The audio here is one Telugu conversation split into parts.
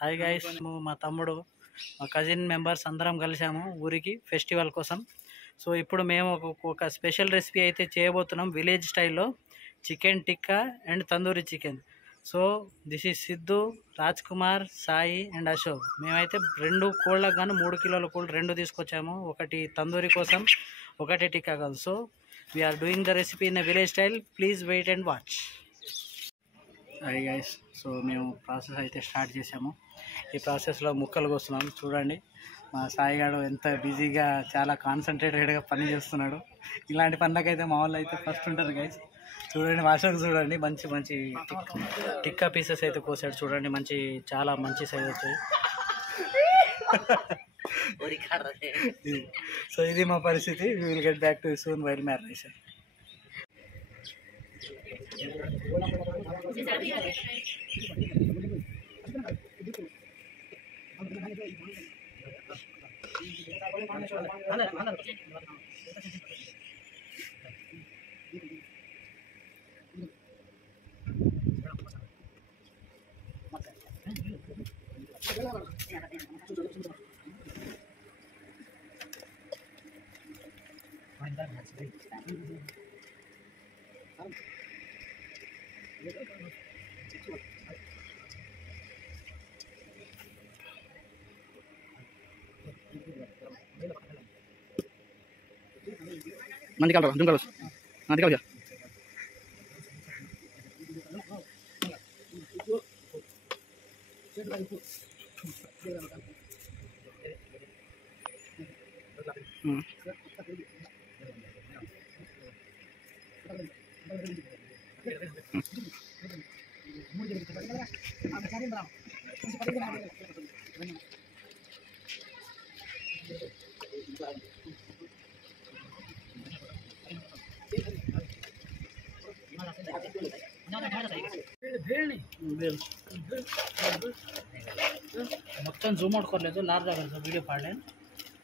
హాయ్ గైస్, మా తమ్ముడు మా కజిన్ మెంబర్స్ అందరం కలిసాము ఊరికి ఫెస్టివల్ కోసం. సో ఇప్పుడు మేము ఒక స్పెషల్ రెసిపీ అయితే చేయబోతున్నాం విలేజ్ స్టైల్లో, chicken tikka and tandoori chicken. So this is Siddhu, Raj Kumar, Sai and Ashok. మేమైతే 2 కోళ్ళకు గాను 3 కిలోల కోళ్ళు 2 తీసుకొచ్చాము, ఒకటి తందూరి కోసం, ఒకటి టిక్కా కాదు. So we are doing the recipe in a village style. Please wait and watch. Hi guys, so మేము ప్రాసెస్ అయితే స్టార్ట్ చేసాము. ఈ ప్రాసెస్లో ముక్కలు కోస్తున్నాం. చూడండి మా సాయిగాడు ఎంత బిజీగా, చాలా కాన్సన్ట్రేటెడ్గా పని చేస్తున్నాడు. ఇలాంటి పనులకైతే మా వాళ్ళు అయితే ఫస్ట్ ఉంటారు గైస్. చూడండి వాషకు చూడండి, మంచి మంచి టిక్కా పీసెస్ అయితే కోసాడు. చూడండి మంచి, చాలా మంచి సైజ్ వచ్చాయి. సో ఇది మా పరిస్థితి. We will get back to soon while marination. nanti kalau ya. మొత్తం జూమ్ అవుట్ కొరలేదు, లార్ దగ్గర వీడియో పాడలేను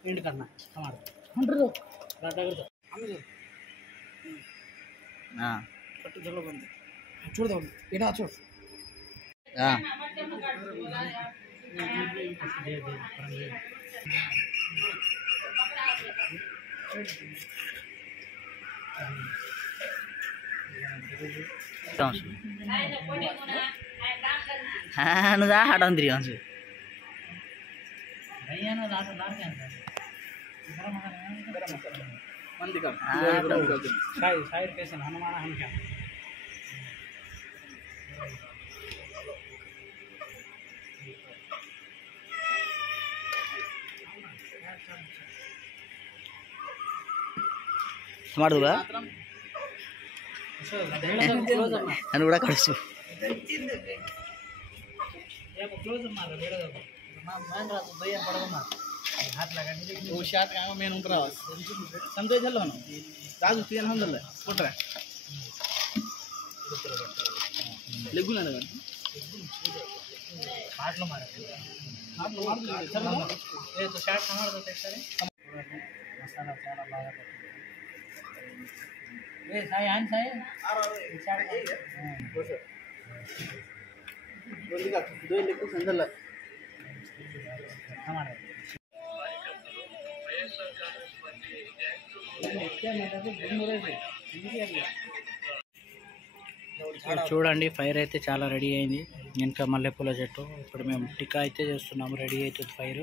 ఏంటి కన్నా చూడదా ఏడా చూడు. నువ్వు ఆడని తిరిగి హనుమాన్ హనుక ಮಾಡುವ ನಾನು ಕೂಡ ಕಳಿಸು ಮೇನು ಸಂತೋಷ ಅಲ್ಲ ರಾಜು ಏನು ಹೊಂದಲ್ಲ ಕೊಟ್ರೆ ಲೆಗ್ಗು ನನಗೆ ಆಟ್ಲು ಶಾರ್ಟ್ ಮಾಡ್ತಾರೆ మసాలా చాలా బాగా పట్టింది. సాయి అని సాయి చూడండి ఫైర్ అయితే చాలా రెడీ అయింది. ఇంకా మల్లెపూల చెట్టు. ఇప్పుడు మేము టిక్కా అయితే చేస్తున్నాము. రెడీ అవుతుంది ఫైర్.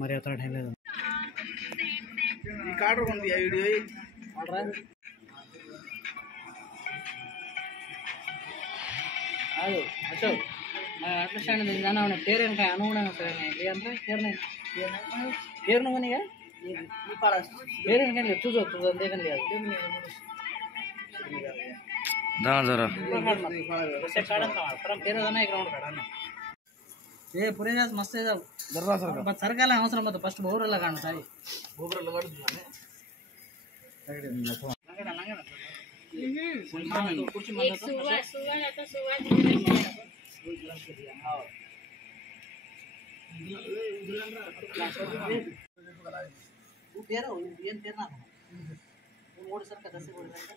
మరి అతను లేదు కార్డు ఉంది వీడియో ಅದು ಅಶೋಕ್ ಅಟ್ಲಾ ನಾನು ಟೇರೇನು ಕಾಯಿ ಅನುಗುಣಂಗ ಸರ್ ಅಂತ ಟೇರ್ನು ಮನೆಗೆ ಟೇರೇನು ಕಾಯಿ ತುಜೋ ದೇಕನ್ जरा से काढन का परम तेरा जण एक राउंड काढा ना ఏ पुरे जास मस्त है जाओ दर्रा सरका बस सरकाला అవసరం మత ఫస్ట్ బోర్ల కాను సాయి బోర్ల కడుతున్నానే లంగడ లంగడ कुर्सी में सुवा सुवा या तो सुवा हां वो तेरा ये तेरा वो मोड़ सर का 10 बोल रहा है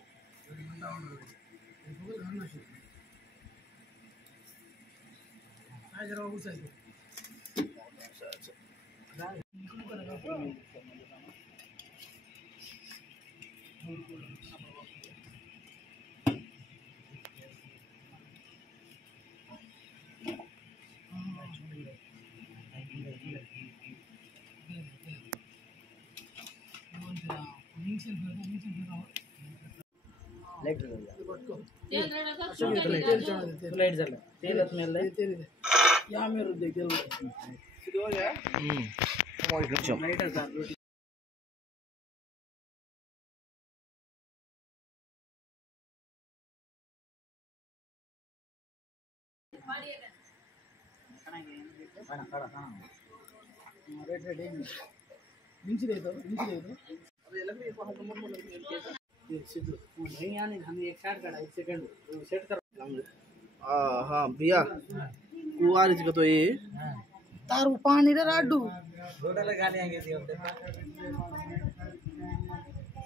आज जरा घुसा है लाइट लाइट जल तेल में ले तेल यहां में रुक देखिए ಇದು हो गया लाइट है सर रेड रेड निंची दे दो अरे लग रही है बहुत मोड़ लग ये सीधे नहीं आने हम एक शॉट करा 1 सेकंड सेट कर हां भैया कुआरी का तो ये तार पानी रे राडू रोडल गाली आगेది ఒకటే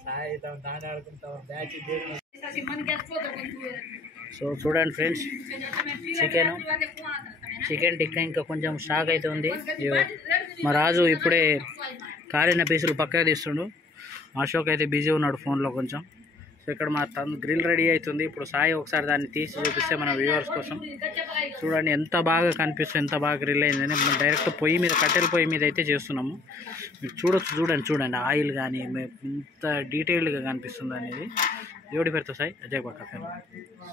సాయి తా దాండ ఆడుకుంటా బ్యాచ్ దేని సో చూడండి ఫ్రెండ్స్ చికెన్ టిక్కా ఇంకా కొంచెం స్టాక్ అయితే ఉంది మా రాజు ఇప్పుడే కాలిన పీసులు పక్కగా తీస్తుండు అశోక్ అయితే బిజీ ఉన్నాడు ఫోన్లో కొంచెం సో ఇక్కడ మా గ్రిల్ రెడీ అవుతుంది ఇప్పుడు సాయి ఒకసారి దాన్ని తీసి చూపిస్తే మన వ్యూవర్స్ కోసం చూడండి ఎంత బాగా కనిపిస్తుంది ఎంత బాగా గ్రిల్ అయిందని మనం డైరెక్ట్ పొయ్యి మీద కట్టెల పొయ్యి మీద అయితే చేస్తున్నాము మీరు చూడండి ఆయిల్ కానీ ఎంత డీటెయిల్డ్గా కనిపిస్తుంది అనేది ఎవడి పెడతా సాయి అజయ్ పక్క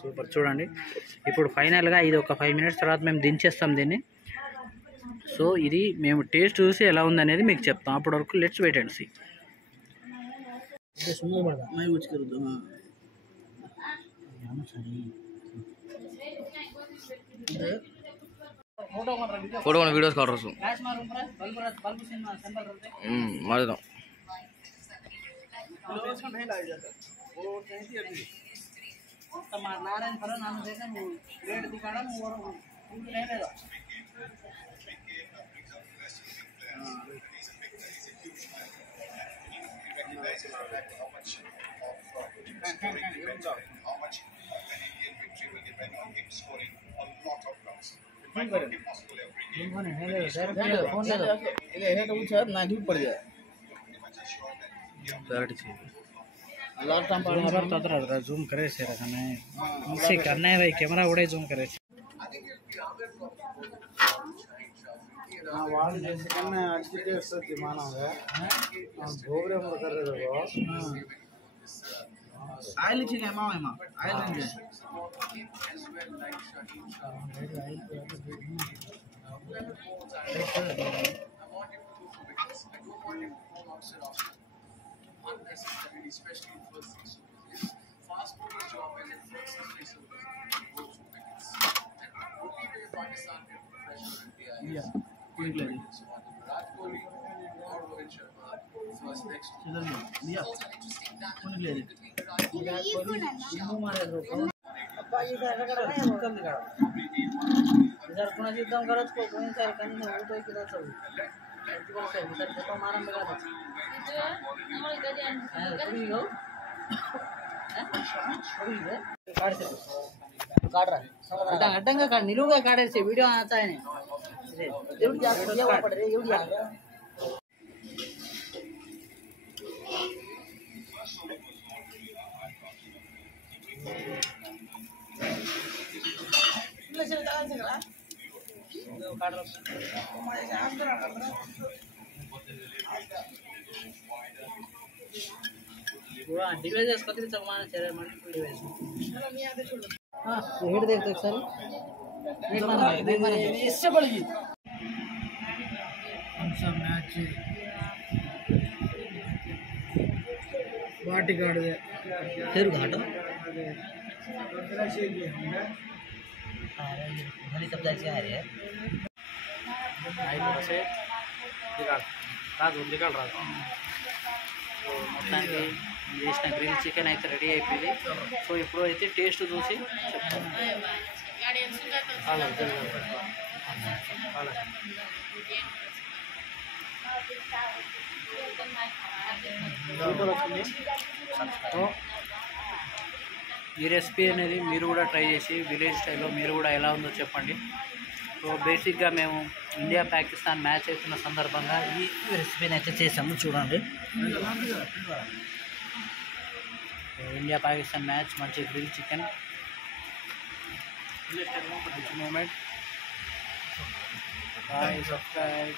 సూపర్ చూడండి ఇప్పుడు ఫైనల్గా ఇది ఒక 5 మినిట్స్ తర్వాత మేము దించేస్తాం దీన్ని సో ఇది మేము టేస్ట్ చూసి ఎలా ఉందనేది మీకు చెప్తాం అప్పటి వరకు లెట్స్ వెయిట్ అండ్ సీ मैं यूज कर दूँ फोटो वीडियोस कर रहा हूँ मार देता हूँ नारायण पर नाम देखा रेट दिखाना वो नहीं लेगा how much how much Indian victory will depend on him scoring a lot of runs. It might not be possible every game. Zoom करे से रखना है इसे करना है भाई कैमरा उड़े जूम करे वाल जैसे करना है आज के से दिमाग है भोगरे में कर रहे हो आयल चाहिए मामा आयल नहीं unnecessarily, especially in first 6 overs. Fast bowler job is in first 6 overs, goes for wickets. And only way Pakistan can put pressure on India is Virat Kohli or Rohit Sharma first next to him. So it's an interesting dynamic between Virat Kohli and इधर पुन्हा युद्धम करत को कोणी सार कनी न होतोय की तसं इधर तो मारन बघा अड्डंगा काढ निलूगा काढायचे व्हिडिओ आता आहे एवढी जास्त जेवा पड रे एवढी डिवाइसेस कतरी समान है मल्टीपल डिवाइस हां हेड देखते एक सारी हेड मार इससे बड़ी हम सब मैच बाटी काट दे फिर घाटो भली सब जाके आ रही है వస్తే రాదు ఉల్లిగడ్డ రాదు. సో మొత్తానికి చేసిన గ్రిల్ చికెన్ అయితే రెడీ అయిపోయింది. సో ఇప్పుడు అయితే టేస్ట్ చూసి చెప్తాను. సూపర్ వస్తుంది. సో ఈ రెసిపీ అనేది మీరు కూడా ట్రై చేసి విలేజ్ స్టైల్లో మీరు కూడా ఎలా ఉందో చెప్పండి. సో బేసిక్గా మేము ఇండియా పాకిస్తాన్ మ్యాచ్ అవుతున్న సందర్భంగా ఈ రెసిపీని అయితే చేసాము. చూడండి, ఇండియా పాకిస్తాన్ మ్యాచ్, మంచి గ్రిల్ చికెన్, మంచి మూమెంట్. Bye, subscribe.